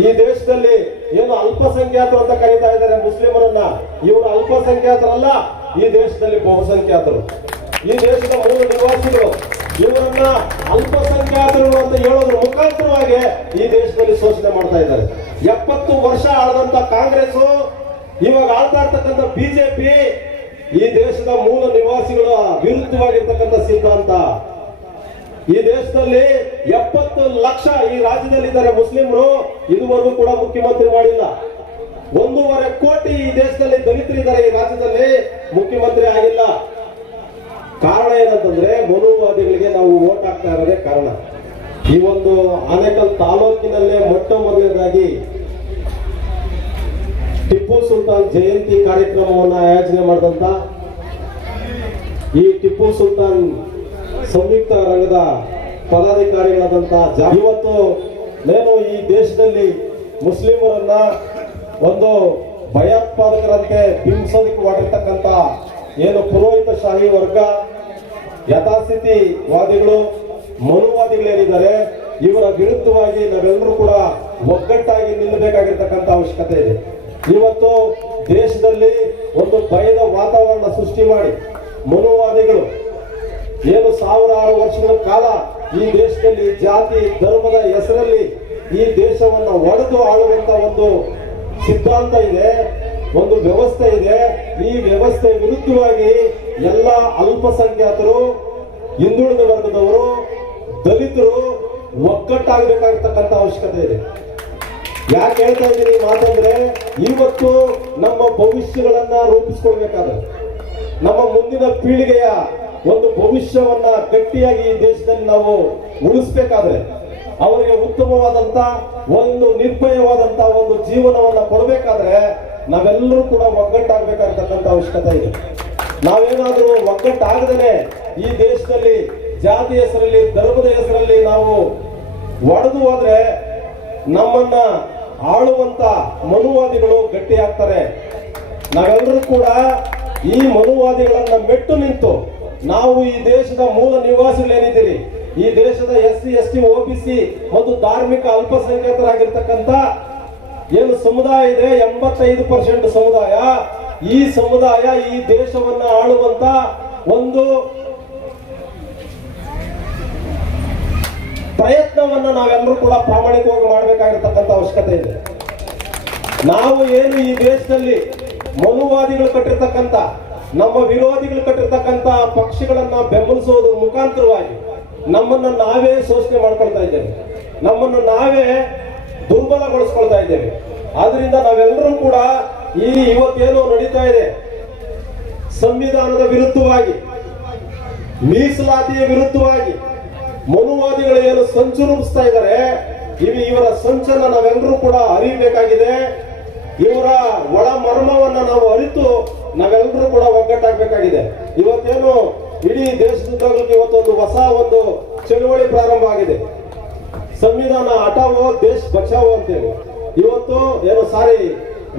ಈ ದೇಶದಲ್ಲಿ ಏನು ಅಲ್ಪಸಂಖ್ಯಾತರು ಅಂತ ಕರೀತಾ ಇದ್ದಾರೆ ಮುಸ್ಲಿಮರನ್ನ, ಇವರು ಅಲ್ಪಸಂಖ್ಯಾತರಲ್ಲ, ಈ ದೇಶದಲ್ಲಿ ಬಹುಸಂಖ್ಯಾತರು, ಈ ದೇಶದ ಮೂಲ ನಿವಾಸಿಗಳು. ಇವರನ್ನ ಅಲ್ಪಸಂಖ್ಯಾತರು ಅಂತ ಹೇಳೋದ್ರ ಮುಖಾಂತರವಾಗಿ ಈ ದೇಶದಲ್ಲಿ ಶೋಷಣೆ ಮಾಡ್ತಾ ಇದ್ದಾರೆ. 70 ವರ್ಷ ಆಳದಂತ ಕಾಂಗ್ರೆಸ್, ಇವಾಗ ಆಳ್ತಾ ಇರ್ತಕ್ಕಂಥ ಬಿಜೆಪಿ ಈ ದೇಶದ ಮೂಲ ನಿವಾಸಿಗಳ ವಿರುದ್ಧವಾಗಿರ್ತಕ್ಕಂಥ ಸಿದ್ಧಾಂತ. ಈ ದೇಶದಲ್ಲಿ 70 ಲಕ್ಷ ಈ ರಾಜ್ಯದಲ್ಲಿ ಇದ್ದಾರೆ ಮುಸ್ಲಿಮರು, ಇದುವರೆಗೂ ಕೂಡ ಮುಖ್ಯಮಂತ್ರಿ ಮಾಡಿಲ್ಲ. 1.5 ಕೋಟಿ ಈ ದೇಶದಲ್ಲಿ ದಲಿತರಿದ್ದಾರೆ ಈ ರಾಜ್ಯದಲ್ಲಿ, ಮುಖ್ಯಮಂತ್ರಿ ಆಗಿಲ್ಲ. ಕಾರಣ ಏನಂತಂದ್ರೆ ಮನುವಾದಿಗಳಿಗೆ ನಾವು ವೋಟ್ ಹಾಕ್ತಾ ಇರೋದೇ ಕಾರಣ. ಈ ಒಂದು ಆನೇಕಲ್ ತಾಲೂಕಿನಲ್ಲೇ ಮೊಟ್ಟ ಮೊದಲನೇದಾಗಿ ಟಿಪ್ಪು ಸುಲ್ತಾನ್ ಜಯಂತಿ ಕಾರ್ಯಕ್ರಮವನ್ನು ಆಯೋಜನೆ ಮಾಡಿದಂತ ಈ ಟಿಪ್ಪು ಸುಲ್ತಾನ್ ಸಂಯುಕ್ತ ರಂಗದ ಪದಾಧಿಕಾರಿಗಳಾದಂತ ಇವತ್ತು నేను ಈ ದೇಶದಲ್ಲಿ ಮುಸ್ಲಿಮರನ್ನ ಒಂದು ಭಯೋತ್ಪಾದಕರಂತೆ ಬಿಂಬಿಸೋದಕ್ಕೆ ಹೊರಟಿರ್ತಕ್ಕಂಥ ಏನು ಪುರೋಹಿತಶಾಹಿ ವರ್ಗ, ಯಥಾಸ್ಥಿತಿವಾದಿಗಳು, ಮನುವಾದಿಗಳೇನಿದ್ದಾರೆ, ಇವರ ವಿರುದ್ಧವಾಗಿ ನಾವೆಲ್ಲರೂ ಕೂಡ ಒಗ್ಗಟ್ಟಾಗಿ ನಿಲ್ಲಬೇಕಾಗಿರ್ತಕ್ಕಂಥ ಅವಶ್ಯಕತೆ ಇದೆ. ಇವತ್ತು ದೇಶದಲ್ಲಿ ಒಂದು ಭಯದ ವಾತಾವರಣ ಸೃಷ್ಟಿ ಮಾಡಿ ಮನುವಾದಿಗಳು ಏನು ಸಾವಿರಾರು ವರ್ಷಗಳ ಕಾಲ ಈ ದೇಶದಲ್ಲಿ ಜಾತಿ ಧರ್ಮದ ಹೆಸರಲ್ಲಿ ಈ ದೇಶವನ್ನು ಒಡೆದು ಆಳುವಂತ ಒಂದು ಸಿದ್ಧಾಂತ ಇದೆ, ಒಂದು ವ್ಯವಸ್ಥೆ ಇದೆ. ಈ ವ್ಯವಸ್ಥೆ ವಿರುದ್ಧವಾಗಿ ಎಲ್ಲ ಅಲ್ಪಸಂಖ್ಯಾತರು, ಹಿಂದುಳಿದ ವರ್ಗದವರು, ದಲಿತರು ಒಗ್ಗಟ್ಟಾಗಬೇಕಾಗಿರ್ತಕ್ಕಂಥ ಅವಶ್ಯಕತೆ ಇದೆ. ಯಾಕೆ ಹೇಳ್ತಾ ಇದ್ದೀನಿ ಮಾತಂದ್ರೆ, ಇವತ್ತು ನಮ್ಮ ಭವಿಷ್ಯಗಳನ್ನ ರೂಪಿಸ್ಕೊಳ್ಬೇಕಾದ್ರೆ, ನಮ್ಮ ಮುಂದಿನ ಪೀಳಿಗೆಯ ಒಂದು ಭವಿಷ್ಯವನ್ನ ಗಟ್ಟಿಯಾಗಿ ಈ ದೇಶದಲ್ಲಿ ನಾವು ಉಳಿಸ್ಬೇಕಾದ್ರೆ, ಅವರಿಗೆ ಉತ್ತಮವಾದಂತ ಒಂದು ನಿರ್ಭಯವಾದಂತ ಒಂದು ಜೀವನವನ್ನ ಕೊಡಬೇಕಾದ್ರೆ ನಾವೆಲ್ಲರೂ ಕೂಡ ಒಗ್ಗಟ್ಟಾಗಬೇಕಾಗಿರ್ತಕ್ಕಂಥ ಅವಶ್ಯಕತೆ ಇದೆ. ನಾವೇನಾದ್ರೂ ಒಗ್ಗಟ್ಟಾಗದೇನೆ ಈ ದೇಶದಲ್ಲಿ ಜಾತಿ ಹೆಸರಲ್ಲಿ, ಧರ್ಮದ ಹೆಸರಲ್ಲಿ ನಾವು ಒಡೆದು ಹೋದ್ರೆ ನಮ್ಮನ್ನ ಆಳುವಂತ ಮನುವಾದಿಗಳು ಗಟ್ಟಿ ಆಗ್ತಾರೆ. ನಾವೆಲ್ಲರೂ ಕೂಡ ಈ ಮನುವಾದಿಗಳನ್ನ ಮೆಟ್ಟು ನಿಂತು ನಾವು ಈ ದೇಶದ ಮೂಲ ನಿವಾಸಿಗಳೇನಿದ್ದೀರಿ, ಈ ದೇಶದ SC ST OBC ಮತ್ತು ಧಾರ್ಮಿಕ ಅಲ್ಪಸಂಖ್ಯಾತರಾಗಿರ್ತಕ್ಕಂಥ ಏನು ಸಮುದಾಯ ಇದೆ, 85% ಸಮುದಾಯ, ಈ ಸಮುದಾಯ ಈ ದೇಶವನ್ನ ಆಳುವಂತ ಒಂದು ಪ್ರಯತ್ನವನ್ನ ನಾವೆಲ್ಲರೂ ಕೂಡ ಪ್ರಾಮಾಣಿಕವಾಗಿ ಮಾಡಬೇಕಾಗಿರ್ತಕ್ಕಂಥ ಅವಶ್ಯಕತೆ ಇದೆ. ನಾವು ಏನು ಈ ದೇಶದಲ್ಲಿ ಮನುವಾದಿಗಳು ಕಟ್ಟಿರ್ತಕ್ಕಂಥ, ನಮ್ಮ ವಿರೋಧಿಗಳು ಕಟ್ಟಿರ್ತಕ್ಕಂಥ ಪಕ್ಷಗಳನ್ನ ಬೆಂಬಲಿಸೋದ್ರ ಮುಖಾಂತರವಾಗಿ ನಮ್ಮನ್ನ ನಾವೇ ಶೋಷಣೆ ಮಾಡ್ಕೊಳ್ತಾ ಇದ್ದೇವೆ, ನಮ್ಮನ್ನು ನಾವೇ ದುರ್ಬಲಗೊಳಿಸ್ಕೊಳ್ತಾ ಇದ್ದೇವೆ. ಆದ್ರಿಂದ ನಾವೆಲ್ಲರೂ ಕೂಡ ಈ ಇವತ್ತೇನು ನಡೀತಾ ಇದೆ, ಸಂವಿಧಾನದ ವಿರುದ್ಧವಾಗಿ, ಮೀಸಲಾತಿಯ ವಿರುದ್ಧವಾಗಿ ಮನುವಾದಿಗಳು ಏನು ಸಂಚು ರೂಪಿಸ್ತಾ ಇದ್ದಾರೆ, ಇವರ ಸಂಚನ್ನ ನಾವೆಲ್ಲರೂ ಕೂಡ ಅರಿಯಬೇಕಾಗಿದೆ. ಇವರ ಒಳ ಮರ್ಮವನ್ನ ನಾವು ಅರಿತು ನಾವೆಲ್ಲರೂ ಕೂಡ ಒಗ್ಗಟ್ಟಾಗಬೇಕಾಗಿದೆ. ಇವತ್ತೇನು ಇಡೀ ದೇಶದುದ್ದಗಲಕ್ಕೆ ಇವತ್ತೊಂದು ಹೊಸ ಒಂದು ಚಳುವಳಿ ಪ್ರಾರಂಭ ಆಗಿದೆ. ಸಂವಿಧಾನ ಹಟಾವೋ ದೇಶ ಬಚಾವೋ ಅಂತೇಳಿ ಇವತ್ತು ಏನು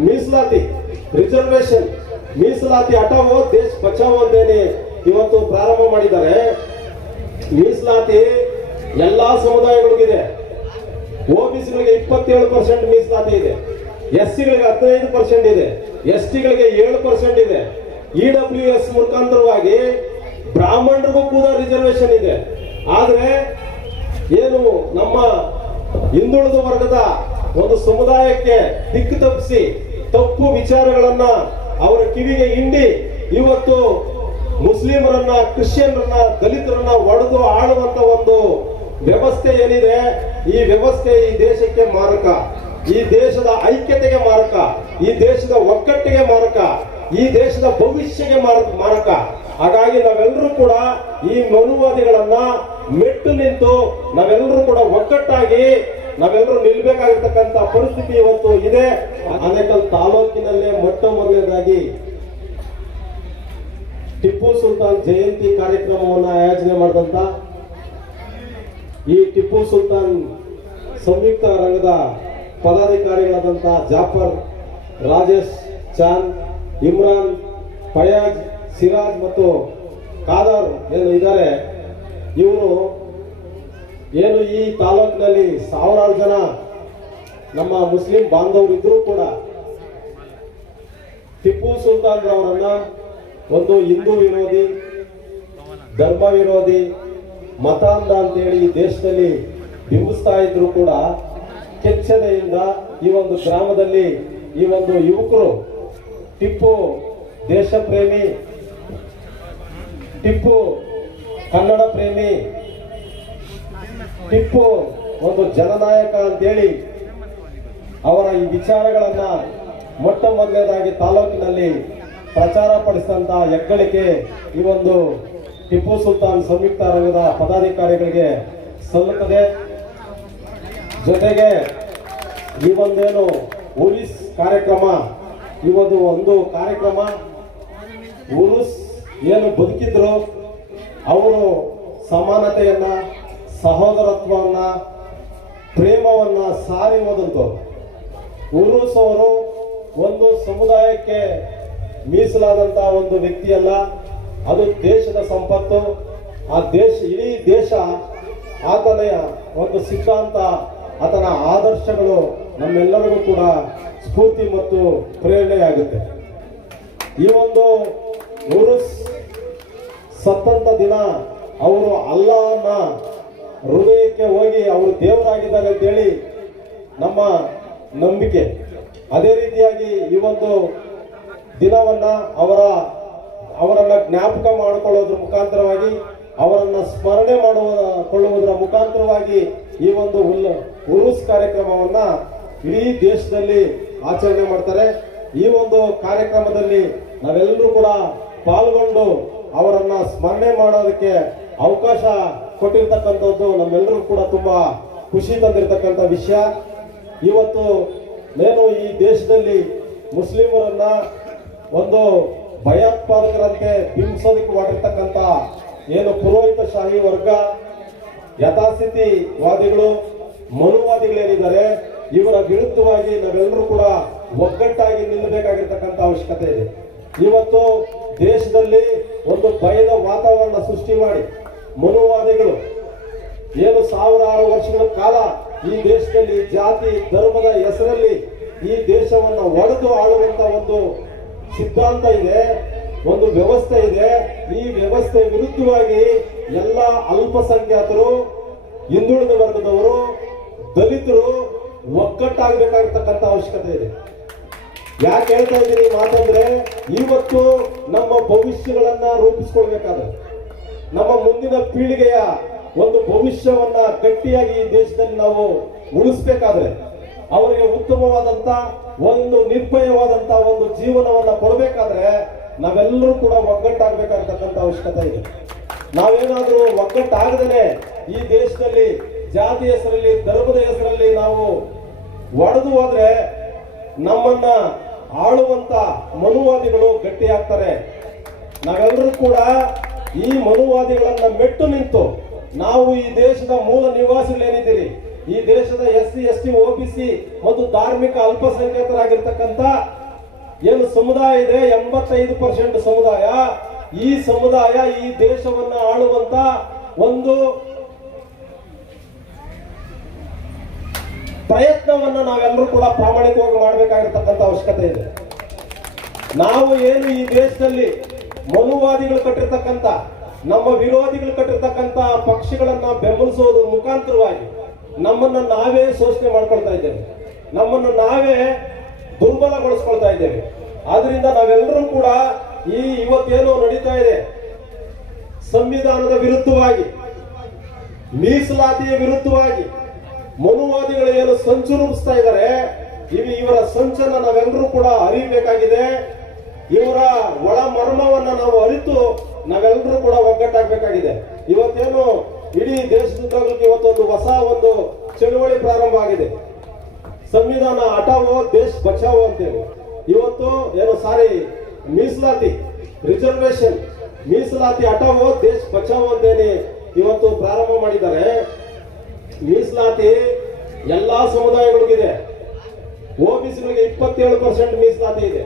ಮೀಸಲಾತಿ ರಿಸರ್ವೇಶನ್, ಮೀಸಲಾತಿ ಹಟಾವೋ ದೇಶ ಬಚಾವೋ ಅಂತೇಳಿ ಇವತ್ತು ಪ್ರಾರಂಭ ಮಾಡಿದ್ದಾರೆ. ಮೀಸಲಾತಿ ಎಲ್ಲಾ ಸಮುದಾಯಗಳಿಗಿದೆ. OBCಗಳಿಗೆ 27% ಮೀಸಲಾತಿ ಇದೆ, SCಗಳಿಗೆ 15% ಇದೆ, STಗಳಿಗೆ 7% ಇದೆ. EWS ಮುಖಾಂತರವಾಗಿ ಬ್ರಾಹ್ಮಣರಿಗೂ ಕೂಡ ರಿಸರ್ವೇಶನ್ ಇದೆ. ಆದ್ರೆ ಏನು ನಮ್ಮ ಹಿಂದುಳಿದ ವರ್ಗದ ಒಂದು ಸಮುದಾಯಕ್ಕೆ ದಿಕ್ಕು ತಪ್ಪಿಸಿ ತಪ್ಪು ವಿಚಾರಗಳನ್ನ ಅವರ ಕಿವಿಗೆ ಹಿಂಡಿ ಇವತ್ತು ಮುಸ್ಲಿಮರನ್ನ, ಕ್ರಿಶ್ಚಿಯನ್ರನ್ನ, ದಲಿತರನ್ನ ಒಡೆದು ಆಳುವಂತ ಒಂದು ವ್ಯವಸ್ಥೆ ಏನಿದೆ, ಈ ವ್ಯವಸ್ಥೆ ಈ ದೇಶಕ್ಕೆ ಮಾರಕ, ಈ ದೇಶದ ಐಕ್ಯತೆಗೆ ಮಾರಕ, ಈ ದೇಶದ ಒಗ್ಗಟ್ಟಿಗೆ ಮಾರಕ, ಈ ದೇಶದ ಭವಿಷ್ಯಕ್ಕೆ ಮಾರಕ. ಹಾಗಾಗಿ ನಾವೆಲ್ಲರೂ ಕೂಡ ಈ ಮನುವಾದಿಗಳನ್ನ ಮೆಟ್ಟು ನಿಂತು ನಾವೆಲ್ಲರೂ ಕೂಡ ಒಗ್ಗಟ್ಟಾಗಿ ನಾವೆಲ್ಲರೂ ನಿಲ್ಬೇಕಾಗಿರ್ತಕ್ಕಂಥ ಪರಿಸ್ಥಿತಿ ಇವತ್ತು ಇದೆ. ಆನೇಕಲ್ ತಾಲೂಕಿನಲ್ಲೇ ಮೊಟ್ಟ ಮೊದಲನೇದಾಗಿ ಟಿಪ್ಪು ಸುಲ್ತಾನ್ ಜಯಂತಿ ಕಾರ್ಯಕ್ರಮವನ್ನು ಆಯೋಜನೆ ಮಾಡಿದಂತ ಈ ಟಿಪ್ಪು ಸುಲ್ತಾನ್ ಸಂಯುಕ್ತ ರಂಗದ ಪದಾಧಿಕಾರಿಗಳಾದಂಥ ಜಾಫರ್, ರಾಜೇಶ್, ಚಾಂದ್, ಇಮ್ರಾನ್, ಫಯಾಜ್, ಸಿರಾಜ್ ಮತ್ತು ಖಾದರ್ ಏನು ಇದ್ದಾರೆ, ಇವರು ಏನು ಈ ತಾಲೂಕಿನಲ್ಲಿ ಸಾವಿರಾರು ಜನ ನಮ್ಮ ಮುಸ್ಲಿಂ ಬಾಂಧವರಿದ್ರೂ ಕೂಡ ಟಿಪ್ಪು ಸುಲ್ತಾನ್ ಅವರನ್ನ ಒಂದು ಹಿಂದೂ ವಿರೋಧಿ, ಧರ್ಮ ವಿರೋಧಿ, ಮತಾಂಧ ಅಂತೇಳಿ ಈ ದೇಶದಲ್ಲಿ ಬಿಂಬಿಸ್ತಾ ಇದ್ರು ಕೂಡ ಕೆಚ್ಚೆದೆಯಿಂದ ಈ ಒಂದು ಗ್ರಾಮದಲ್ಲಿ ಈ ಒಂದು ಯುವಕರು ಟಿಪ್ಪು ದೇಶ ಪ್ರೇಮಿ, ಟಿಪ್ಪು ಕನ್ನಡ ಪ್ರೇಮಿ, ಟಿಪ್ಪು ಒಂದು ಜನನಾಯಕ ಅಂತೇಳಿ ಅವರ ಈ ವಿಚಾರಗಳನ್ನ ಮೊಟ್ಟ ಮೊದಲನೇದಾಗಿ ತಾಲೂಕಿನಲ್ಲಿ ಪ್ರಚಾರ ಪಡಿಸಿದಂತ ಹೆಗ್ಗಳಿಕೆ ಈ ಒಂದು ಟಿಪ್ಪು ಸುಲ್ತಾನ್ ಸಂಯುಕ್ತ ರಂಗದ ಪದಾಧಿಕಾರಿಗಳಿಗೆ ಸಲ್ಲುತ್ತದೆ. ಜೊತೆಗೆ ಈ ಒಂದೇನು ಉರುಸ್ ಕಾರ್ಯಕ್ರಮ, ಈ ಒಂದು ಕಾರ್ಯಕ್ರಮ ಉರುಸ್ ಏನು ಬದುಕಿದ್ರು ಅವರು ಸಮಾನತೆಯನ್ನ, ಸಹೋದರತ್ವವನ್ನ, ಪ್ರೇಮವನ್ನ ಸಾರಿ ಹೋದಂಥವ್ರು. ಉರುಸ್ ಅವರು ಒಂದು ಸಮುದಾಯಕ್ಕೆ ಮೀಸಲಾದಂತ ಒಂದು ವ್ಯಕ್ತಿಯಲ್ಲ, ಅದು ದೇಶದ ಸಂಪತ್ತು. ಆ ದೇಶ, ಇಡೀ ದೇಶ ಆತನ ಒಂದು ಸಿದ್ಧಾಂತ, ಆತನ ಆದರ್ಶಗಳು ನಮ್ಮೆಲ್ಲರಿಗೂ ಕೂಡ ಸ್ಫೂರ್ತಿ ಮತ್ತು ಪ್ರೇರಣೆಯಾಗುತ್ತೆ. ಈ ಒಂದು ಉರುಸ್ ಸತ್ತಂತ ದಿನ ಅವರು ಅಲ್ಲಾಹನ ಹೃದಯಕ್ಕೆ ಹೋಗಿ ಅವರು ದೇವರಾಗಿದ್ದಾರೆ ಅಂತೇಳಿ ನಮ್ಮ ನಂಬಿಕೆ. ಅದೇ ರೀತಿಯಾಗಿ ಈ ಒಂದು ದಿನವನ್ನ ಅವರನ್ನ ಜ್ಞಾಪಕ ಮಾಡಿಕೊಳ್ಳೋದ್ರ ಮುಖಾಂತರವಾಗಿ, ಅವರನ್ನ ಸ್ಮರಣೆ ಕೊಳ್ಳುವುದರ ಮುಖಾಂತರವಾಗಿ ಈ ಒಂದು ಉರುಸ್ ಕಾರ್ಯಕ್ರಮವನ್ನ ಇಡೀ ದೇಶದಲ್ಲಿ ಆಚರಣೆ ಮಾಡ್ತಾರೆ. ಈ ಒಂದು ಕಾರ್ಯಕ್ರಮದಲ್ಲಿ ನಾವೆಲ್ಲರೂ ಕೂಡ ಪಾಲ್ಗೊಂಡು ಅವರನ್ನ ಸ್ಮರಣೆ ಮಾಡೋದಕ್ಕೆ ಅವಕಾಶ ಕೊಟ್ಟಿರ್ತಕ್ಕಂಥದ್ದು ನಮ್ಮೆಲ್ಲರೂ ಕೂಡ ತುಂಬಾ ಖುಷಿ ತಂದಿರತಕ್ಕಂಥ ವಿಷಯ. ಇವತ್ತು నేను ಈ ದೇಶದಲ್ಲಿ ಮುಸ್ಲಿಮರನ್ನ ಒಂದು ಭಯೋತ್ಪಾದಕರಂತೆ ಬಿಂಬಿಸೋದಕ್ಕೆ ಮಾಡಿರ್ತಕ್ಕಂಥ ಏನು ಪುರೋಹಿತಶಾಹಿ ವರ್ಗ, ಯಥಾಸ್ಥಿತಿವಾದಿಗಳು, ಮನುವಾದಿಗಳೇನಿದ್ದಾರೆ, ಇವರ ವಿರುದ್ಧವಾಗಿ ನಾವೆಲ್ಲರೂ ಕೂಡ ಒಗ್ಗಟ್ಟಾಗಿ ನಿಲ್ಲಬೇಕಾಗಿರ್ತಕ್ಕಂಥ ಅವಶ್ಯಕತೆ ಇದೆ. ಇವತ್ತು ದೇಶದಲ್ಲಿ ಒಂದು ಭಯದ ವಾತಾವರಣ ಸೃಷ್ಟಿ ಮಾಡಿ ಮನುವಾದಿಗಳು ಏನು ಸಾವಿರಾರು ವರ್ಷಗಳ ಕಾಲ ಈ ದೇಶದಲ್ಲಿ ಜಾತಿ ಧರ್ಮದ ಹೆಸರಲ್ಲಿ ಈ ದೇಶವನ್ನು ಒಡೆದು ಆಳುವಂತ ಒಂದು ಸಿದ್ಧಾಂತ ಇದೆ, ಒಂದು ವ್ಯವಸ್ಥೆ ಇದೆ. ಈ ವ್ಯವಸ್ಥೆ ವಿರುದ್ಧವಾಗಿ ಎಲ್ಲ ಅಲ್ಪಸಂಖ್ಯಾತರು, ಹಿಂದುಳಿದ ವರ್ಗದವರು, ದಲಿತರು ಒಗ್ಗಟ್ಟಾಗಬೇಕಾಗಿರ್ತಕ್ಕಂಥ ಅವಶ್ಯಕತೆ ಇದೆ. ಯಾಕೆ ಹೇಳ್ತಾ ಇದ್ದೀನಿ ಮಾತಂದ್ರೆ, ಇವತ್ತು ನಮ್ಮ ಭವಿಷ್ಯಗಳನ್ನ ರೂಪಿಸ್ಕೊಳ್ಬೇಕಾದ್ರೆ, ನಮ್ಮ ಮುಂದಿನ ಪೀಳಿಗೆಯ ಒಂದು ಭವಿಷ್ಯವನ್ನ ಗಟ್ಟಿಯಾಗಿ ಈ ದೇಶದಲ್ಲಿ ನಾವು ಉಳಿಸ್ಬೇಕಾದ್ರೆ, ಅವರಿಗೆ ಉತ್ತಮವಾದಂತ ಒಂದು ನಿರ್ಭಯವಾದಂತ ಒಂದು ಜೀವನವನ್ನ ಕೊಡಬೇಕಾದ್ರೆ ನಾವೆಲ್ಲರೂ ಕೂಡ ಒಗ್ಗಟ್ಟಾಗಬೇಕಾಗಿರ್ತಕ್ಕಂಥ ಅವಶ್ಯಕತೆ ಇದೆ. ನಾವೇನಾದ್ರೂ ಒಗ್ಗಟ್ಟಾಗದೇನೆ ಈ ದೇಶದಲ್ಲಿ ಜಾತಿ ಹೆಸರಲ್ಲಿ, ಧರ್ಮದ ಹೆಸರಲ್ಲಿ ನಾವು ಒಡೆದು ಹೋದ್ರೆ ನಮ್ಮನ್ನ ಆಳುವಂತ ಮನುವಾದಿಗಳು ಗಟ್ಟಿ ಆಗ್ತಾರೆ. ನಾವೆಲ್ಲರೂ ಕೂಡ ಈ ಮನುವಾದಿಗಳನ್ನ ಮೆಟ್ಟು ನಿಂತು ನಾವು ಈ ದೇಶದ ಮೂಲ ನಿವಾಸಿಗಳೇನಿದ್ದೀರಿ, ಈ ದೇಶದ SC ST OBC ಮತ್ತು ಧಾರ್ಮಿಕ ಅಲ್ಪಸಂಖ್ಯಾತರಾಗಿರ್ತಕ್ಕಂಥ ಏನು ಸಮುದಾಯ ಇದೆ, 85% ಸಮುದಾಯ, ಈ ಸಮುದಾಯ ಈ ದೇಶವನ್ನ ಆಳುವಂತ ಒಂದು ಪ್ರಯತ್ನವನ್ನ ನಾವೆಲ್ಲರೂ ಕೂಡ ಪ್ರಾಮಾಣಿಕವಾಗಿ ಮಾಡಬೇಕಾಗಿರ್ತಕ್ಕಂಥ ಅವಶ್ಯಕತೆ ಇದೆ. ನಾವು ಏನು ಈ ದೇಶದಲ್ಲಿ ಮನುವಾದಿಗಳು ಕಟ್ಟಿರ್ತಕ್ಕಂಥ, ನಮ್ಮ ವಿರೋಧಿಗಳು ಕಟ್ಟಿರ್ತಕ್ಕಂಥ ಪಕ್ಷಗಳನ್ನ ಬೆಂಬಲಿಸೋದ್ರ ಮುಖಾಂತರವಾಗಿ ನಮ್ಮನ್ನ ನಾವೇ ಶೋಷಣೆ ಮಾಡ್ಕೊಳ್ತಾ ಇದ್ದೇವೆ, ನಮ್ಮನ್ನು ನಾವೇ ದುರ್ಬಲಗೊಳಿಸ್ಕೊಳ್ತಾ ಇದ್ದೇವೆ. ಆದ್ರಿಂದ ನಾವೆಲ್ಲರೂ ಕೂಡ ಇವತ್ತೇನು ನಡೀತಾ ಇದೆ, ಸಂವಿಧಾನದ ವಿರುದ್ಧವಾಗಿ, ಮೀಸಲಾತಿಯ ವಿರುದ್ಧವಾಗಿ ಮನುವಾದಿಗಳು ಏನು ಸಂಚು ರೂಪಿಸ್ತಾ ಇದ್ದಾರೆ, ಇವರ ಸಂಚನ್ನ ನಾವೆಲ್ಲರೂ ಕೂಡ ಅರಿಯಬೇಕಾಗಿದೆ. ಇವರ ಒಳ ಮರ್ಮವನ್ನ ನಾವು ಅರಿತು ನಾವೆಲ್ಲರೂ ಕೂಡ ಒಗ್ಗಟ್ಟಾಗಬೇಕಾಗಿದೆ. ಇವತ್ತೇನು ಇಡೀ ದೇಶದುದ್ದಗಲಕ್ಕೆ ಇವತ್ತೊಂದು ಹೊಸ ಒಂದು ಚಳುವಳಿ ಪ್ರಾರಂಭ ಆಗಿದೆ. ಸಂವಿಧಾನ ಹಟಾವೋ ದೇಶ ಬಚಾವೋ ಅಂತೇಳಿ ಇವತ್ತು ಮೀಸಲಾತಿ, ರಿಸರ್ವೇಶನ್, ಮೀಸಲಾತಿ ಹಟಾವೋ ದೇಶ ಬಚಾವೋ ಅಂತೇಳಿ ಇವತ್ತು ಪ್ರಾರಂಭ ಮಾಡಿದ್ದಾರೆ. ಮೀಸಲಾತಿ ಎಲ್ಲಾ ಸಮುದಾಯಗಳಿಗಿದೆ. OBCಗಳಿಗೆ 27% ಮೀಸಲಾತಿ ಇದೆ,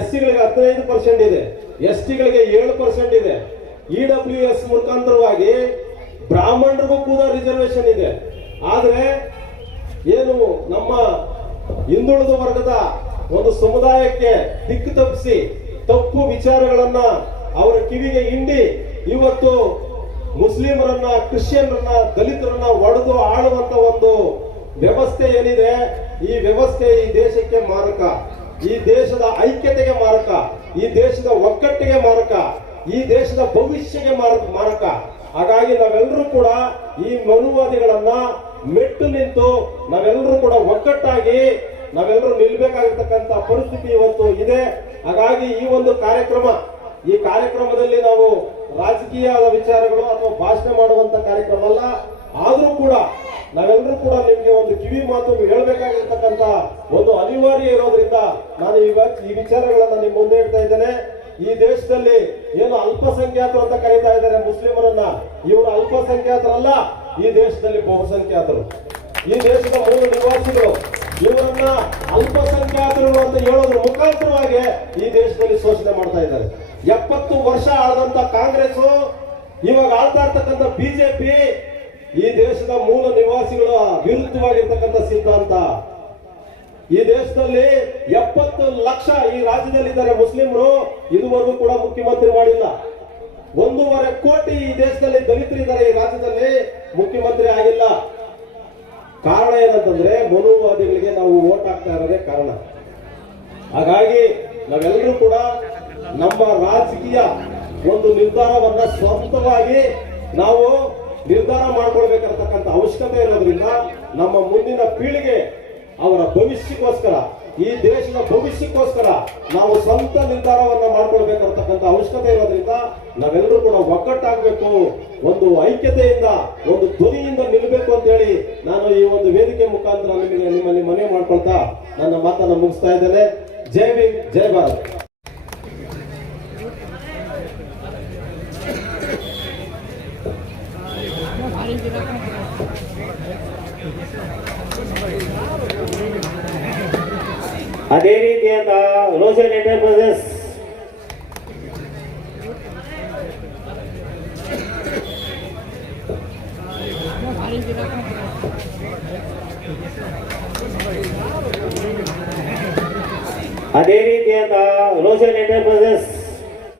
SCಗಳಿಗೆ 15% ಇದೆ, STಗಳಿಗೆ 7% ಇದೆ. EWS ಮುಖಾಂತರವಾಗಿ ಬ್ರಾಹ್ಮಣರಿಗೂ ಕೂಡ ರಿಸರ್ವೇಶನ್ ಇದೆ. ಆದ್ರೆ ಏನು ನಮ್ಮ ಹಿಂದುಳಿದ ವರ್ಗದ ಒಂದು ಸಮುದಾಯಕ್ಕೆ ದಿಕ್ಕು ತಪ್ಪಿಸಿ ತಪ್ಪು ವಿಚಾರಗಳನ್ನ ಅವರ ಕಿವಿಗೆ ಹಿಂಡಿ ಇವತ್ತು ಮುಸ್ಲಿಮರನ್ನ, ಕ್ರಿಶ್ಚಿಯನ್ರನ್ನ, ದಲಿತರನ್ನ ಒಡೆದು ಆಳುವಂತ ಒಂದು ವ್ಯವಸ್ಥೆ ಏನಿದೆ, ಈ ವ್ಯವಸ್ಥೆ ಈ ದೇಶಕ್ಕೆ ಮಾರಕ, ಈ ದೇಶದ ಐಕ್ಯತೆಗೆ ಮಾರಕ, ಈ ದೇಶದ ಒಗ್ಗಟ್ಟಿಗೆ ಮಾರಕ, ಈ ದೇಶದ ಭವಿಷ್ಯಕ್ಕೆ ಮಾರಕ. ಹಾಗಾಗಿ ನಾವೆಲ್ಲರೂ ಕೂಡ ಈ ಮನುವಾದಿಗಳನ್ನ ಮೆಟ್ಟು ನಿಂತು ನಾವೆಲ್ಲರೂ ಕೂಡ ಒಗ್ಗಟ್ಟಾಗಿ ನಾವೆಲ್ಲರೂ ನಿಲ್ಬೇಕಾಗಿರ್ತಕ್ಕಂಥ ಪರಿಸ್ಥಿತಿ ಇವತ್ತು ಇದೆ. ಹಾಗಾಗಿ ಈ ಒಂದು ಈ ಕಾರ್ಯಕ್ರಮದಲ್ಲಿ ನಾವು ರಾಜಕೀಯದ ವಿಚಾರಗಳು ಅಥವಾ ಭಾಷಣ ಮಾಡುವಂತ ಕಾರ್ಯಕ್ರಮ ಅಲ್ಲ. ಆದ್ರೂ ಕೂಡ ನಾವೆಲ್ಲರೂ ಕೂಡ ನಿಮ್ಗೆ ಒಂದು ಕಿವಿ ಮಾತು ಹೇಳ್ಬೇಕಾಗಿರ್ತಕ್ಕಂಥ ಒಂದು ಅನಿವಾರ್ಯ ಇರೋದ್ರಿಂದ ನಾನು ಈ ವಿಚಾರಗಳನ್ನ ನಿಮ್ ಮುಂದೆ ಹೇಳ್ತಾ ಇದ್ದೇನೆ. ಈ ದೇಶದಲ್ಲಿ ಏನು ಅಲ್ಪಸಂಖ್ಯಾತರು ಅಂತ ಕರೀತಾ ಇದ್ದಾರೆ ಮುಸ್ಲಿಮರನ್ನ, ಇವರು ಅಲ್ಪಸಂಖ್ಯಾತರಲ್ಲ, ಈ ದೇಶದಲ್ಲಿ ಬಹುಸಂಖ್ಯಾತರು, ಈ ದೇಶದ ಮೂಲ ನಿವಾಸಿಗಳು. ಇವರನ್ನ ಅಲ್ಪಸಂಖ್ಯಾತರು ಅಂತ ಹೇಳೋದ್ರ ಮುಖಾಂತರವಾಗಿ ಈ ದೇಶದಲ್ಲಿ ಶೋಷಣೆ ಮಾಡ್ತಾ ಇದ್ದಾರೆ. 70 ವರ್ಷ ಆಳದಂತ ಕಾಂಗ್ರೆಸ್, ಇವಾಗ ಆಳ್ತಾ ಇರ್ತಕ್ಕಂಥ ಬಿಜೆಪಿ ಈ ದೇಶದ ಮೂಲ ನಿವಾಸಿಗಳ ವಿರುದ್ಧವಾಗಿರ್ತಕ್ಕಂಥ ಸಿದ್ಧಾಂತ. ಈ ದೇಶದಲ್ಲಿ 70 ಲಕ್ಷ ಈ ರಾಜ್ಯದಲ್ಲಿದ್ದಾರೆ ಮುಸ್ಲಿಮರು, ಇದುವರೆಗೂ ಕೂಡ ಮುಖ್ಯಮಂತ್ರಿ ಮಾಡಿಲ್ಲ. 1.5 ಕೋಟಿ ಈ ದೇಶದಲ್ಲಿ ದಲಿತರಿದ್ದಾರೆ, ಈ ರಾಜ್ಯದಲ್ಲಿ ಮುಖ್ಯಮಂತ್ರಿ ಆಗಿಲ್ಲ. ಕಾರಣ ಏನಂತಂದ್ರೆ ಮನುವಾದಿಗಳಿಗೆ ನಾವು ವೋಟ್ ಹಾಕ್ತಾ ಇರೋದೇ ಕಾರಣ. ಹಾಗಾಗಿ ನಾವೆಲ್ಲರೂ ಕೂಡ ನಮ್ಮ ರಾಜಕೀಯ ಒಂದು ನಿರ್ಧಾರವನ್ನ ಸ್ವಂತವಾಗಿ ನಾವು ನಿರ್ಧಾರ ಮಾಡ್ಕೊಳ್ಬೇಕಿರತಕ್ಕಂಥ ಅವಶ್ಯಕತೆ ಇರೋದ್ರಿಂದ ನಮ್ಮ ಮುಂದಿನ ಪೀಳಿಗೆ ಅವರ ಭವಿಷ್ಯಕ್ಕೋಸ್ಕರ, ಈ ದೇಶದ ಭವಿಷ್ಯಕ್ಕೋಸ್ಕರ ನಾವು ಸ್ವಂತ ನಿರ್ಧಾರವನ್ನ ಮಾಡ್ಕೊಳ್ಬೇಕಿರತಕ್ಕಂಥ ಅವಶ್ಯಕತೆ ಇರೋದ್ರಿಂದ ನಾವೆಲ್ಲರೂ ಕೂಡ ಒಗ್ಗಟ್ಟಾಗಬೇಕು, ಒಂದು ಐಕ್ಯತೆಯಿಂದ ಒಂದು ಧ್ವನಿಯಿಂದ ನಿಲ್ಲಬೇಕು ಅಂತ ಹೇಳಿ ನಾನು ಈ ಒಂದು ವೇದಿಕೆ ಮುಖಾಂತರ ನಿಮ್ಮಲ್ಲಿ ಮನವಿ ಮಾಡ್ಕೊಳ್ತಾ ನನ್ನ ಮಾತನ್ನ ಮುಗಿಸ್ತಾ ಇದ್ದೇನೆ. ಜೈ ಭೀಮ್, ಜೈ ಭಾರತ್. ಅದೇ ರೀತಿಯಾದ ರೋಷನ್ ಎಂಟರ್ಪ್ರೈಸಸ್ ಅದೇ ರೀತಿಯಾದ ರೋಷನ್ ಎಂಟರ್ಪ್ರೈಸಸ್